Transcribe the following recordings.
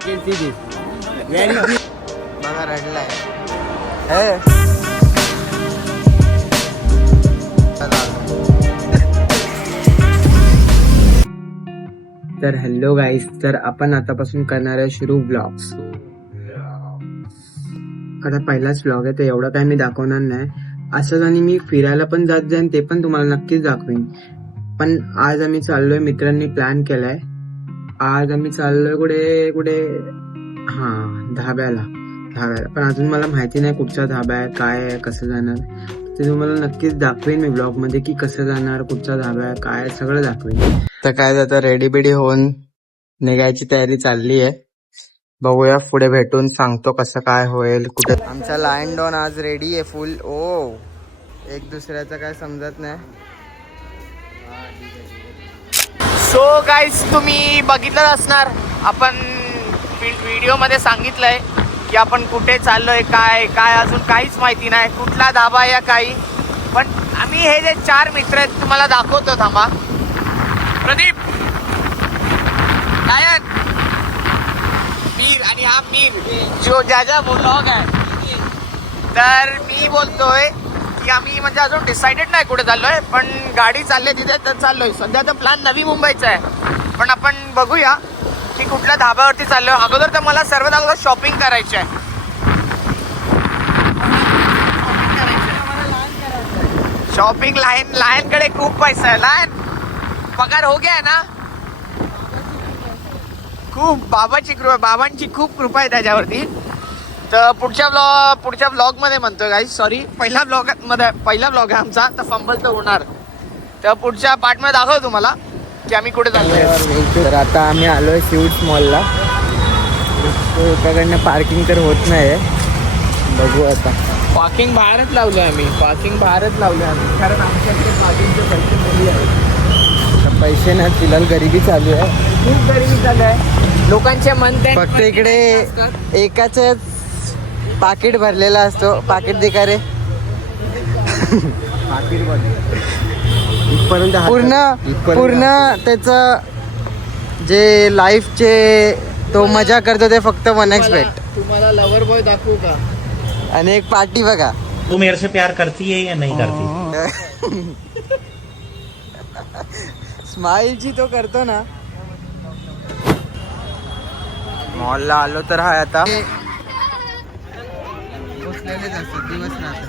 बघा रडलाय. तर हॅलो गाईस, तर आपण आतापासून करणार आहे सुरू व्लॉग्स. आता पहिलाच व्लॉग आहे तर एवढं काय मी दाखवणार नाही. असंच आणि मी फिरायला पण जात जाईन, ते पण तुम्हाला नक्कीच दाखवेन. पण आज आम्ही चाललोय, मित्रांनी प्लॅन केलाय. आज आम्ही चाललोय कुठे कुठे धाब्याला. पण अजून मला माहिती नाही कुठचा धाबा आहे, काय आहे, कसं जाणार ते तुम्हाला नक्कीच दाखवेन मी ब्लॉग मध्ये, की कसं जाणार, कुठचा धाबा आहे, काय सगळं दाखवेन. तर काय जातं, रेडी बिडी होऊन निघायची तयारी चालली आहे. बघूया पुढे भेटून सांगतो कसं काय होईल. कुठे आमचा लायन डॉन आज रेडी आहे फुल. ओ एक दुसऱ्याचं काय समजत नाही. सो गाईज, तुम्ही बघितलं असणार, आपण व्हिडिओ मध्ये सांगितलंय की आपण कुठे चाललोय, काय काय अजून काहीच माहिती नाही, कुठला धाबा या काही. पण आम्ही हे जे 4 मित्र आहेत तुम्हाला दाखवतो. थांबा, प्रदीप, लायन, मीर आणि हा मीर जो ज्याचा ब्लॉग आहे. तर मी बोलतोय की आम्ही म्हणजे अजून डिसाइडेड नाही कुठे चाललोय, पण गाडी चालली तिथे तर चाललोय. सध्याचा प्लॅन नवी मुंबईचा आहे, पण आपण बघूया की कुठल्या धाब्यावरती चाललोय. अगोदर तर मला सर्वात अगोदर शॉपिंग करायची आहे. शॉपिंग लायन कडे खूप पैसा आहे. लायन, पगार हो गया है ना? खूप बाबांची खूप कृपा आहे त्याच्यावरती. तर पुढच्या ब्लॉग मध्ये म्हणतोय गाईस, सॉरी, पहिला ब्लॉग आहे आमचा, तर फंबल तर होणार. तर पुढच्या पार्ट मध्ये दाखव तुम्हाला की आम्ही कुठे चाललोय. तर आता आम्ही आलोय स्वीट्स मॉलला. एकाकडनं पार्किंग तर होत नाही, बघू आता. पार्किंग बाहेरच लावलोय आम्ही, कारण आमच्याकडे पार्किंगचे पैसे मिळाले आहेत. पैसे नाही, फिलहाल गरिबी चालू आहे. खूप गरिबी चालू आहे लोकांचे मन. फक्त इकडे एकाच पाकिट भरलेला असतो. पाकिट दे का रे. पूर्ण त्याच जे लाईफचे तो मजा करतो ते फक्त 1x बेट. तुम्हाला लवर बॉय दाखवू का? आणि एक पार्टी बघा. तू मेरे से प्यार करती है या नहीं करती? स्माइल जी तो करतो ना. मॉलला आलो तर हा आता बसलेलेच असतात दिवस रात्र.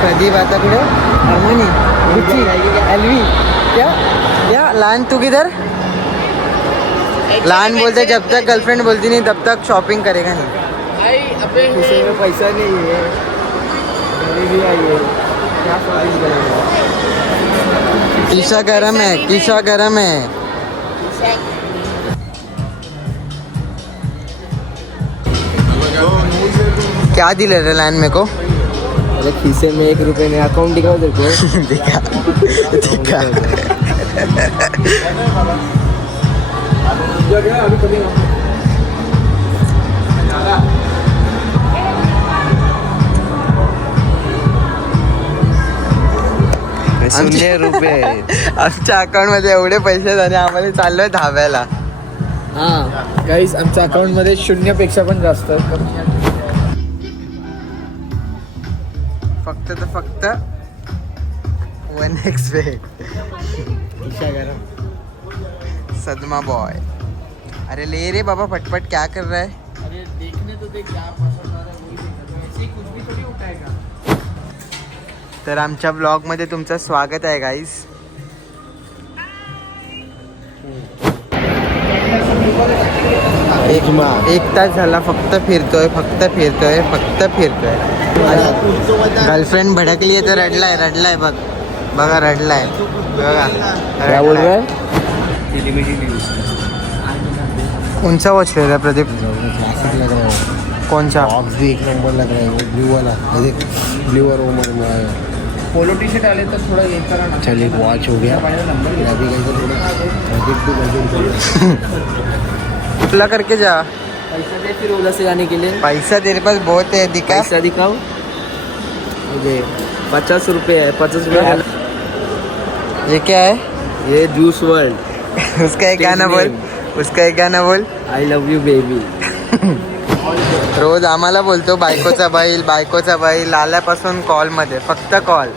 प्रदीप आता कुठे हार्मोनी एलवी क्या लान तू किधर. लान बोलते जब तक गर्लफ्रेंड बोलती नहीं तब तक शॉपिंग करेगा नहीं. किसी में पैसा नहीं है, गरीबी आई है, क्या शॉपिंग करेगा. कीशा गरम है. क्या दिले रे लाइन मेरे को. अरे खीसे में 1 रुपये में अकाउंट दिखाओ तेरे को. दिखा ₹0 आमच्या अकाउंट मध्ये एवढे पैसे झाले, आम्हाला चाललोय धाब्याला. गाईस, आमच्या अकाउंट मध्ये 0 पेक्षा पण जास्त. फक्त 1x बेट. सदमा बॉय. अरे ले रे बाबा फटफट, क्या कर रहा है. अरे देखने तो देख, क्या पसंद आ रहा है वही देखो, ऐसे ही कुछ भी थोड़ी उठाएगा. तर आमच्या ब्लॉग मध्ये तुमचं स्वागत आहे गाईस. एक तास झाला फक्त फिरतोय. गर्लफ्रेंड भडकली आहे तर रडलाय बघा रडलाय. क्या बोल रहा है. कौन सा वॉच ले रहा है प्रदीप. क्लासिक लग रहा है. कौन सा. बॉक्स भी 1 नंबर लग रहा है. वो ब्लू वाला, देख ब्लू और ओमर में आया. पोलो टी शर्ट डाले तो थोड़ा ये करा ना. चल एक वॉच हो गया. अभी कहीं तो खुला करके जा. पैसा दे फिर ओला से जाने के लिए. पैसा तेरे पास बहुत है, दिखा. पैसा दिखाओ. ये 50 रुपये है. 50 रुपये. ये क्या है. ये जूस वर्ल्ड. उसका एक गाना बोल. उसका एक गाणं बोल. I love you baby. रोज आम्हाला बोलतो बायकोचा बैल आल्यापासून कॉल मध्ये फक्त कॉल.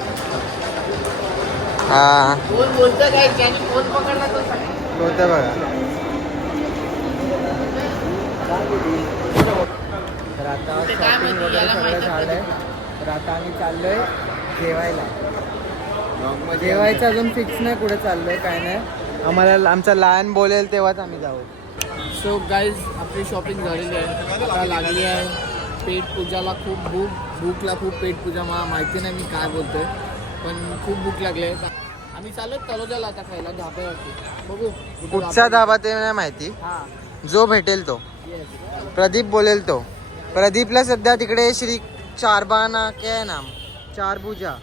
हा फोन बोलतं काय, ज्याने फोन पकडला तो बोलतो बघा. तर आता शॉपिंग वगैरे सगळं झालंय. तर आता आम्ही चाललोय जेवायला. जेवायचं अजून फिक्स नाही कुठे चाललोय काय नाही. आम्हाला आमचा लहान बोलेल तेव्हाच आम्ही जाऊ. सो गाईज आपली शॉपिंग झालेली आहे. आता लागली आहे पेट पूजाला. खूप भूकला खूप पेट पूजा. मला माहिती नाही मी काय बोलतोय, पण खूप भूक लागली आहे. आम्ही चाललो तलोजाला आता खायला धाब्यावरती. बघू कुठचा धाबा ते नाही माहिती. हां जो भेटेल तो. येस. प्रदीप बोलेल तो. प्रदीपला सध्या तिकडे श्री चारबाना काय नाम चारभुजा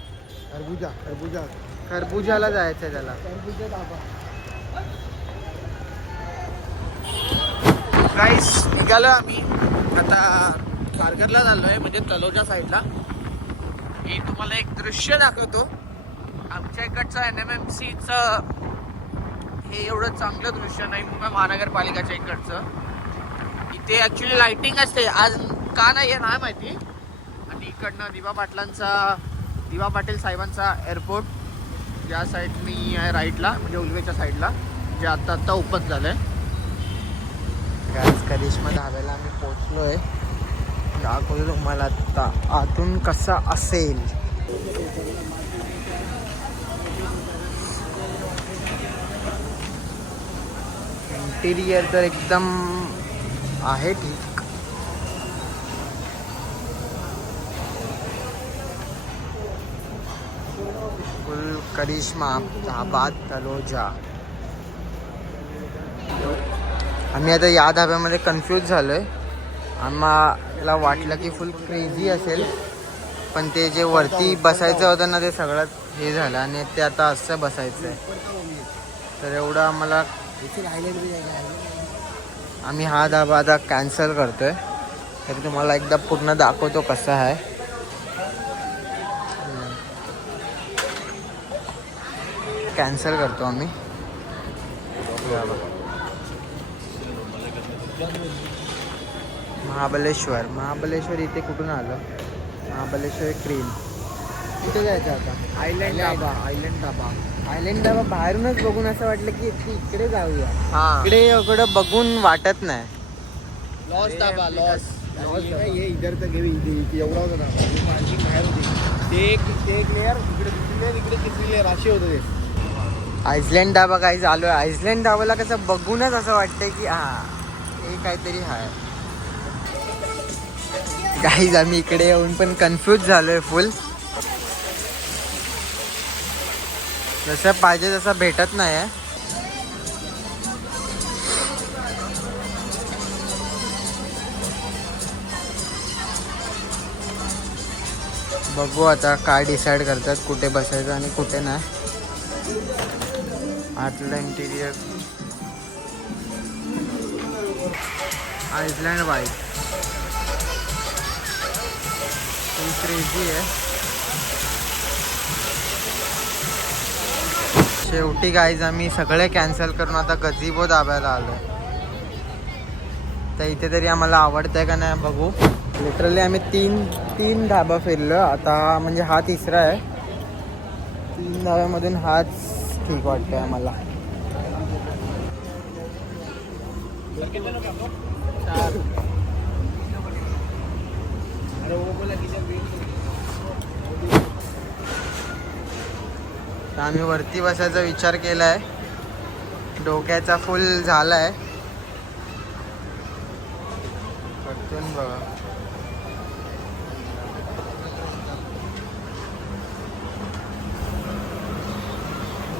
खरबुजाला जायचंय त्याला. गाईस निघालो आम्ही आता खारघरला चाललोय, म्हणजे तलोजा साईडला. मी तुम्हाला एक दृश्य दाखवतो. आमच्या इकडचं NMMCचं हे एवढं चांगलं दृश्य नाही मुंबई महानगरपालिकाच्या इकडचं. इथे ॲक्च्युली लाइटिंग असते, आज का नाही आहे नाही माहिती. आणि इकडनं दिवा पाटील साहेबांचा एअरपोर्ट ज्या साईडनी आहे राईटला, म्हणजे उजव्याच्या साईडला, जे आत्ता ओपन झालं आहे. करिश्मा धाब्याला आम्ही पोहोचलोय. दाखवतो तुम्हाला आता आतून कसा असेल. इंटिरियर तर एकदम आहे ठीक. फुल करिश्मा धाबा तलोजा. आम्ही आता या धाब्यामध्ये कन्फ्यूज झालोय. आम्हाला वाटलं की फुल क्रेझी असेल, पण ते जे वरती बसायचं होतं ना ते सगळं हे झालं आणि ते आता असं बसायचं आहे. तर एवढं आम्हाला आम्ही हा धाबा आता कॅन्सल करतोय. तर तुम्हाला एकदा पूर्ण दाखवतो कसं आहे. कॅन्सल करतो आम्ही. महाबलेश्वर इथे कुठून आलं. महाबलेश्वर क्रीम कुठे जायचं आता. आयलँड धाबा बाहेरूनच बघून असं वाटलं की इकडे जाऊया. इकडे बघून वाटत नाही. लॉस धाबा लॉस. हे इधर तर एवढा होता ना, पार्किंग बाहेर होती. ते एक लेअर इकडे दुसरी लेअर इकडे तिसरी लेअर असे होतं ते. आयसलँड धाबा काही चालू आहे. आयसलँड धाबाला कसं बघूनच असं वाटतंय की हा हे काहीतरी आहे. काहीच आम्ही इकडे येऊन पण कन्फ्यूज झालोय फुल. जसं पाहिजे तसं भेटत नाही आहे. बघू आता काय डिसाईड करतात कुठे बसायचं आणि कुठे नाही. आतलं इंटिरियर आयसलँड वाईट फुल क्रेझी आहे. शेवटी गाईज आम्ही सगळे कॅन्सल करून आता गझिबो धाब्याला आलो. तर इथे तरी आम्हाला आवडतंय का नाही बघू. लिटरली आम्ही तीन धाबा फिरलो आता, म्हणजे हा तिसरा आहे. 3 धाब्यामधून हाच ठीक वाटतोय आम्हाला. तर आम्ही वरती बसायचा विचार केलाय. डोक्याचा फुल झालाय. वरतून बघा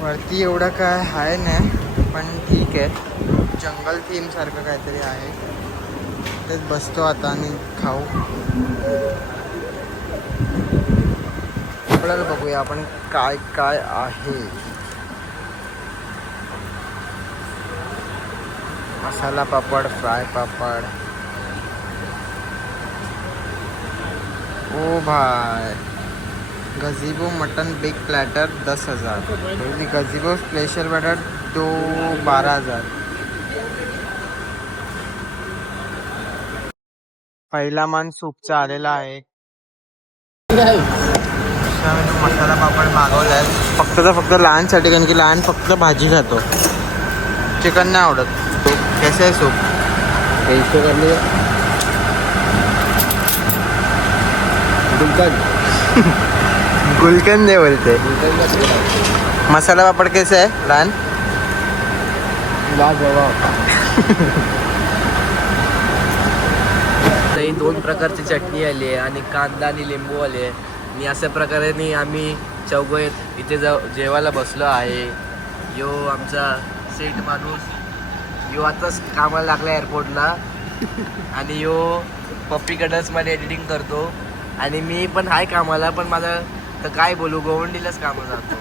वरती एवढं काय आहे नाही, पण ठीक आहे. जंगल थीम सारखं काहीतरी आहे. तेच बसतो आता आणि खाऊ. आपल्याला बघूया आपण काय काय आहे. मसाला पापड, फ्राय पापड. ओ भाई Gazebo mutton big platter 10,000. Gazebo special batter 12,000. पहिला मान सूपचा आलेला आहे. मसाला पापड मागवलाय फक्त लहानसाठी, कारण की लहान फक्त भाजी खातो, चिकन नाही आवडत. कैसे आहे सूप? गुलकंद दे बोलते. मसाला पापड कैसे आहे लहान? ही 2 प्रकारची चटणी आली आहे आणि कांदा आणि लिंबू आले आहे. आणि अशा प्रकारे आम्ही चौघ इथे जेवायला बसलो आहे. यो आमचा सेठ माणूस, यो आताच कामाला लागला एअरपोर्टला आणि यो पप्पी मध्ये एडिटिंग करतो आणि मी पण आहे कामाला, पण माझं तर काय बोलू, गोवंडीलाच कामं जातो.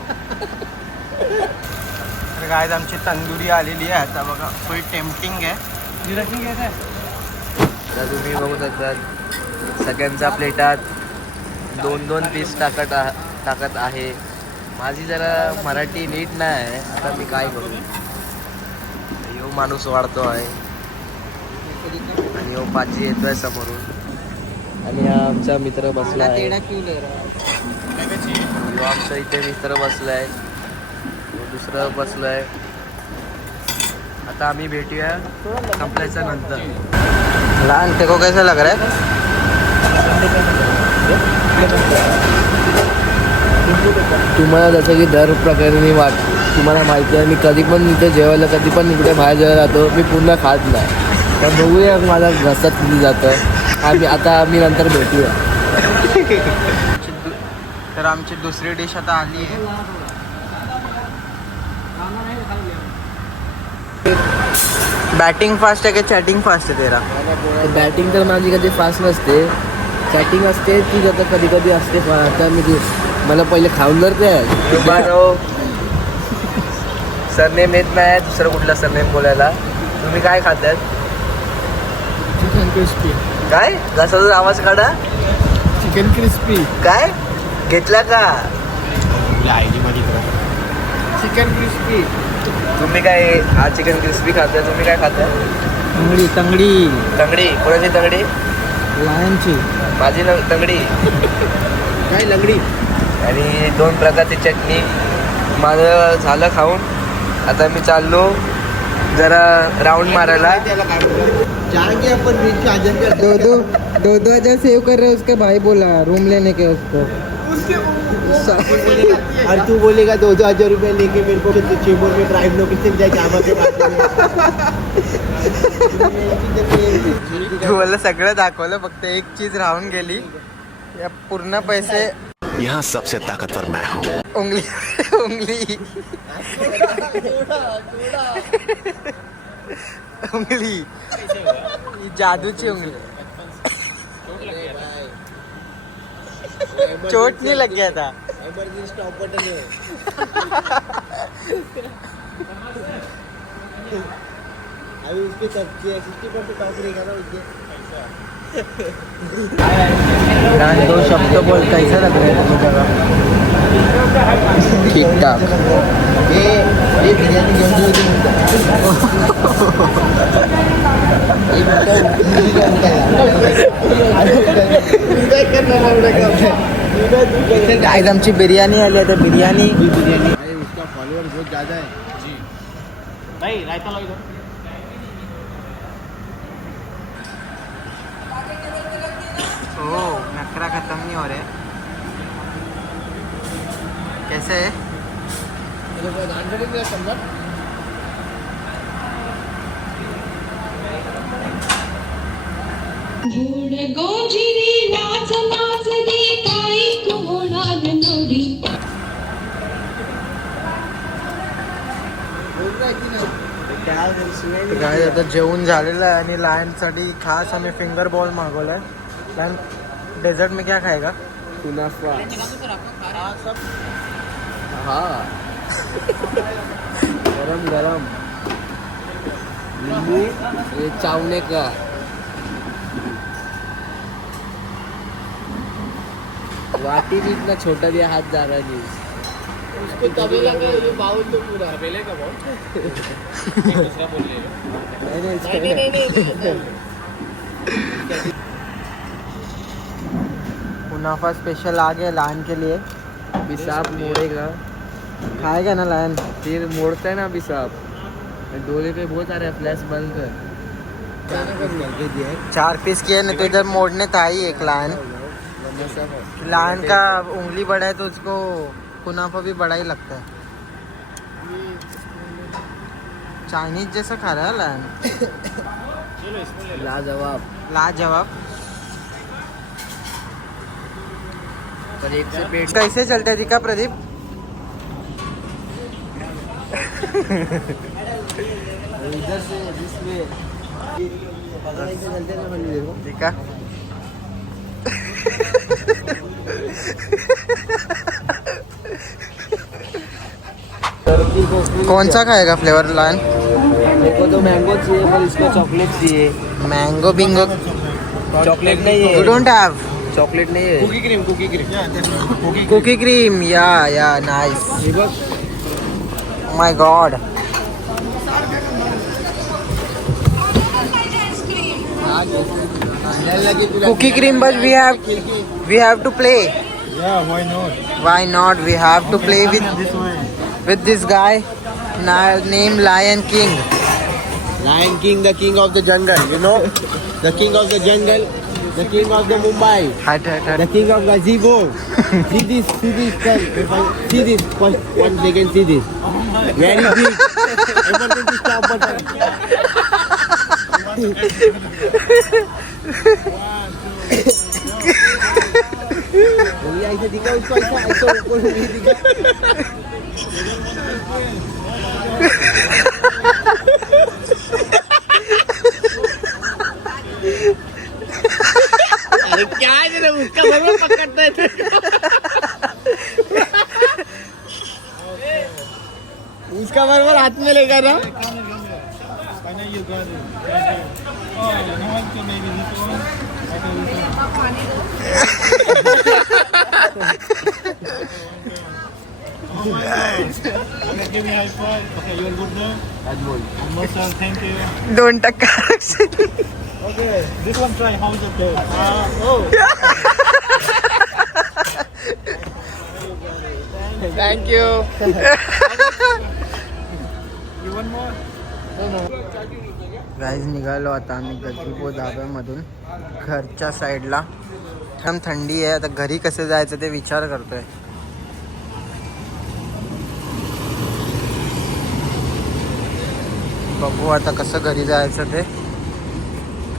तर काय आमची तंदुरी आलेली आहे आता बघा, फुल टेम्पटिंग आहे. आता तुम्ही बघू शकता सगळ्यांच्या प्लेटात 2-2 पीस टाकत आहे. माझी जरा मराठी नीट नाही आहे, आता मी काय करू. यो माणूस वाढतो आहे आणि यो पाची येतोय समोरून आणि हा आमचा मित्र बसला आहे. यो आमचा इथे मित्र बसलाय, दुसरं बसलाय. आता आम्ही भेटूया संपल्याच्या नंतर. लहान ते को कैसा लग रहा है? तुम्हाला जसं की दर प्रकारे तुम्हाला माहिती आहे, मी कधी पण इथे जेवायला, कधी पण इकडे बाहेर जेवायला जातो, मी पूर्ण खात नाही. तर बघूया माझा घसात किती जातं. आम्ही नंतर भेटूया. तर आमची दुसरी डिश आता आली आहे. बॅटिंग फास्ट आहे का चॅटिंग फास्ट आहे तेरा? बॅटिंग तर माझी कधी फास्ट नसते, चॅटिंग असते ती आता कधी कधी असते. आता मला पहिले खाऊन जर ते सरनेम येत नाही, दुसरं कुठला सरनेम बोलायला. तुम्ही काय खातात? Chicken crispy. काय घसाचा आवाज काढा. Chicken crispy. काय घेतला का? Chicken crispy. तुम्ही काय हा चिकन क्रिस्पी खाताय? तुम्ही काय खाताय? तंगडी. तंगडी. कोणाची तंगडी? लहानची. माझी तंगडी. काय लंगडी. आणि 2 प्रकारची चटणी. माझं झालं खाऊन, आता मी चाललो जरा राऊंड मारायला. जाएंगे अपन बीच में आ जाएंगे. दो हजार सेव कर रहे उसके भाई बोला रूम लेने के उसको. और तू बोलेगा 2,000 रुपये लेके मेरे को चेंबूर में ड्राइव लोकेशन जाए जामा के पास. तू मला सगळं दाखवलं, फक्त एक चीज राहून गेली. या पूर्ण पैसे यहाँ सबसे ताकतवर मैं हूँ. उंगली उंगली उंगली ही जादूची उंगली. चोट नहीं लग गया था. इमरजेंसी स्टॉप बटन है. अभी उसके 60% टॉप रहेगा ना उसके. 2 शब्द बोल, कैसा लग रहा है तुम्हें? ठीक ठाक. ये बिरयानी जल्दी आज आमची बिर्याणी आली आहे. तर बिर्याणी उसका फॉलोअर बहुत ज्यादा है. ओ नखरा खत्म नहीं हो रहे. कैसे है? घोड गोंजिरी नाच नाचली काही होणार नवरी. तर काय आता जेवण झालेलं आहे आणि लहानसाठी खास आम्ही फिंगर बॉल मागवलाय. लहान डेझर्ट में क्या खाएगा? कुनाफा. हा गरम गरम नींबू. ये चावने का. वाटी भी इतना छोटा दिया, हाथ जा रहा नहीं. उसको तबेला के ये बाउल तो पूरा तबेले का बाउल. नहीं. मुनाफा स्पेशल आ गया लायन के लिए। अभी सांप मोड़ेगा, खाएगा ना लायन? फिर मोड़ता है ना अभी सांप। डोले पे बहुत आ रहा है, फ्लैश बंद कर। 4 पीस किए नहीं तो इधर मोड़ने था ही एक लायन। लायन का उंगली बड़ा है तो उसको मुनाफा भी बड़ा ही लगता है। चाइनीज जैसा खा रहा है लायन। लाजवाब। लाजवाब। पर एक से पेट कैसे चलते है दिखा प्रदीप? इधर से जिसमें दिखा। कौन सा खाएगा फ्लेवर लायन? मेरे को तो मैंगो चाहिए, पर इसको चॉकलेट चाहिए। मैंगो बिंगो चॉकलेट नहीं है, यू डोंट हैव? चॉकलेट नहीं है। कुकी क्रीम कुकी क्रीम या nice. My God. Cookie cream, but we have to play. Yeah, why not? Why not? We have to play with this guy named Lion King. Lion King, the king of the jungle, you know? The king of the jungle, the king of the Mumbai, the king of gazebo. see this, sir. See this, first 1 second, see this. Very big. Emergency stop button. भैया ऐसे दिखा उसको, ऐसा ऊपर से नहीं दिखा। अरे क्या है तेरा, उसका बराबर पकड़ता है उसका बराबर हाथ में लेगा ना। दोन टक्का थँक्यू. गाईज निघालो आता आम्ही गजबो धाब्यामधून घरच्या साईडला. एकदम थंडी आहे. आता घरी कसं जायचं ते विचार करतोय. बघू आता कसं घरी जायचं ते.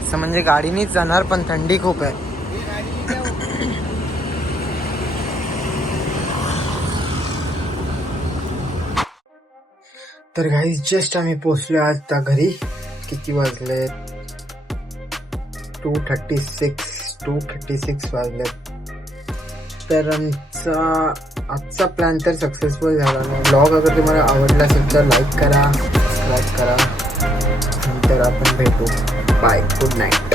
असं म्हणजे गाडीनीच जाणार, पण थंडी खूप आहे. तर गाईज जस्ट आम्ही पोचलो आता घरी. किती वाजले? 2:36 वाजले. तर आजचा प्लॅन तर सक्सेसफुल झाला नाही. ब्लॉग अगर तुम्हाला आवडला असेल तर लाईक करा, सबस्क्राईब करा. नंतर आपण भेटू. Bye, good night.